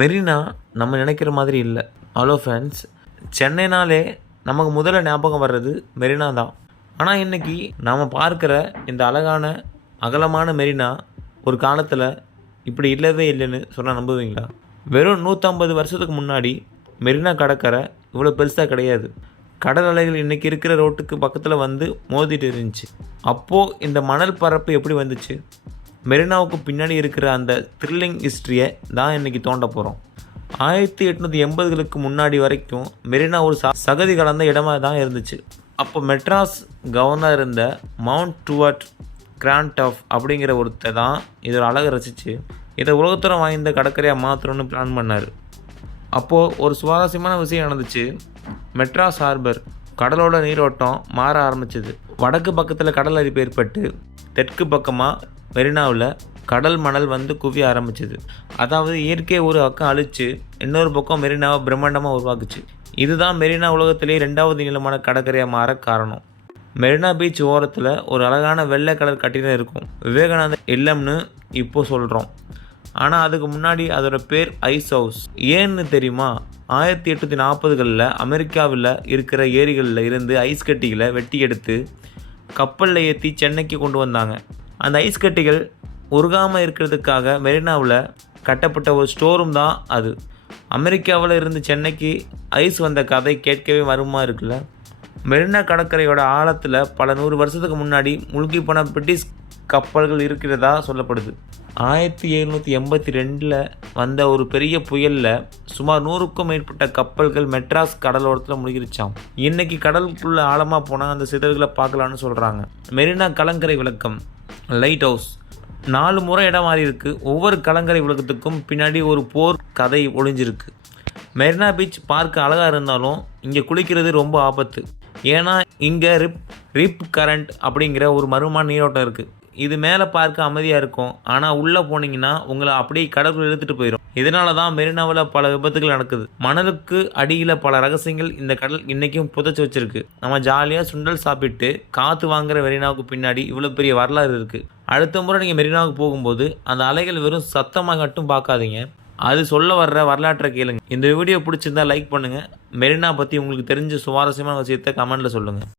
மெரினா நம்ம நினைக்கிற மாதிரி இல்லை. ஹலோ ஃப்ரெண்ட்ஸ், சென்னைனாலே நமக்கு முதல்ல ஞாபகம் வர்றது மெரினா தான். ஆனால் இன்றைக்கி நாம் பார்க்குற இந்த அழகான அகலமான மெரினா ஒரு காலத்தில் இப்படி இல்லவே இல்லைன்னு சொன்னால் நம்புவீங்களா? வெறும் 150 வருஷத்துக்கு முன்னாடி மெரினா கடற்கரை இவ்வளோ பெருசாக கிடையாது. கடல் அலைகள் இன்றைக்கி இருக்கிற ரோட்டுக்கு பக்கத்தில் வந்து மோதிட்டு இருந்துச்சு. அப்போது இந்த மணல் பரப்பு எப்படி வந்துச்சு? மெரினாவுக்கு பின்னாடி இருக்கிற அந்த த்ரில்லிங் ஹிஸ்ட்ரியை தான் இன்றைக்கி தோண்ட போகிறோம். 1880களுக்கு முன்னாடி வரைக்கும் மெரினா ஒரு சகதி கலந்த இடமாக தான் இருந்துச்சு. அப்போ மெட்ராஸ் கவர்னர் இருந்த மவுண்ட் டுவர்ட் கிரான்டாஃப் அப்படிங்கிற ஒருத்தர் தான் இதோட அழகை ரசித்து இதை உலகத்தரம் வாய்ந்த கடற்கரையாக மாற்றணும்னு பிளான் பண்ணார். அப்போது ஒரு சுவாரஸ்யமான விஷயம் நடந்துச்சு. மெட்ராஸ் ஹார்பர் கடலோட நீரோட்டம் மாற ஆரம்பிச்சிது. வடக்கு பக்கத்தில் கடல் அரிப்பு ஏற்பட்டு தெற்கு பக்கமாக மெரினாவில் கடல் மணல் வந்து குவிய ஆரம்பிச்சிது. அதாவது இயற்கை ஒரு பக்கம் அழிச்சு இன்னொரு பக்கம் மெரினாவை பிரம்மாண்டமாக உருவாக்குச்சு. இதுதான் மெரினா உலகத்திலே 2வது நீளமான கடற்கரையாக மாற காரணம். மெரினா பீச் ஓரத்தில் ஒரு அழகான வெள்ளை கலர் கட்டிடம் இருக்கும். விவேகானந்தர் இல்லம்னு இப்போ சொல்கிறோம். ஆனால் அதுக்கு முன்னாடி அதோட பேர் ஐஸ் ஹவுஸ். ஏன்னு தெரியுமா? 1840களில் அமெரிக்காவில் இருக்கிற ஏரிகளில் இருந்து ஐஸ் கட்டிகளை வெட்டி எடுத்து கப்பலில் ஏற்றி சென்னைக்கு கொண்டு வந்தாங்க. அந்த ஐஸ் கட்டிகள் உருகாமல் இருக்கிறதுக்காக மெரினாவில் கட்டப்பட்ட ஒரு ஸ்டோரும் தான் அது. அமெரிக்காவில் இருந்து சென்னைக்கு ஐஸ் வந்த கதை கேட்கவே வருமா இருக்குல்ல. மெரினா கடற்கரையோட ஆழத்தில் பல 100 வருஷத்துக்கு முன்னாடி முழுகி போன பிரிட்டிஷ் கப்பல்கள் இருக்கிறதா சொல்லப்படுது. 1782 வந்த ஒரு பெரிய புயலில் சுமார் 100க்கும் மேற்பட்ட கப்பல்கள் மெட்ராஸ் கடலோரத்தில் முழுகிருச்சாம். இன்றைக்கி கடலுக்குள்ளே ஆழமாக போனால் அந்த சிதைவுகளை பார்க்கலான்னு சொல்கிறாங்க. மெரினா கலங்கரை விளக்கம் லைட் ஹவுஸ் 4 முறை இடம் மாறி இருக்கு. ஒவ்வொரு கலங்கரை விளக்கத்துக்கும் பின்னாடி ஒரு போர் கதை ஒளிஞ்சிருக்கு. மெரினா பீச் பார்க்க அழகாக இருந்தாலும் இங்கே குளிக்கிறது ரொம்ப ஆபத்து. ஏன்னா இங்கே ரிப் கரண்ட் அப்படிங்கிற ஒரு மர்மமான நீரோட்டம் இருக்குது. இது மேலே பார்க்க அமைதியாக இருக்கும், ஆனால் உள்ளே போனீங்கன்னா உங்களை அப்படியே கடலுக்குள் இழுத்துட்டு போயிடும். இதனால தான் மெரினாவில் பல விபத்துகள் நடக்குது. மணலுக்கு அடியில் பல ரகசியங்கள் இந்த கடல் இன்றைக்கும் புதைச்சி வச்சிருக்கு. நம்ம ஜாலியாக சுண்டல் சாப்பிட்டு காற்று வாங்குற மெரினாவுக்கு பின்னாடி இவ்வளோ பெரிய வரலாறு இருக்குது. அடுத்த முறை நீங்கள் மெரினாவுக்கு போகும்போது அந்த அலைகள் வெறும் சத்தமாக மட்டும் பார்க்காதீங்க, அது சொல்ல வர்ற வரலாற்றை கேளுங்க. இந்த வீடியோ பிடிச்சிருந்தா லைக் பண்ணுங்கள். மெரினா பற்றி உங்களுக்கு தெரிஞ்ச சுவாரஸ்யமான விஷயத்தை கமெண்ட்டில் சொல்லுங்கள்.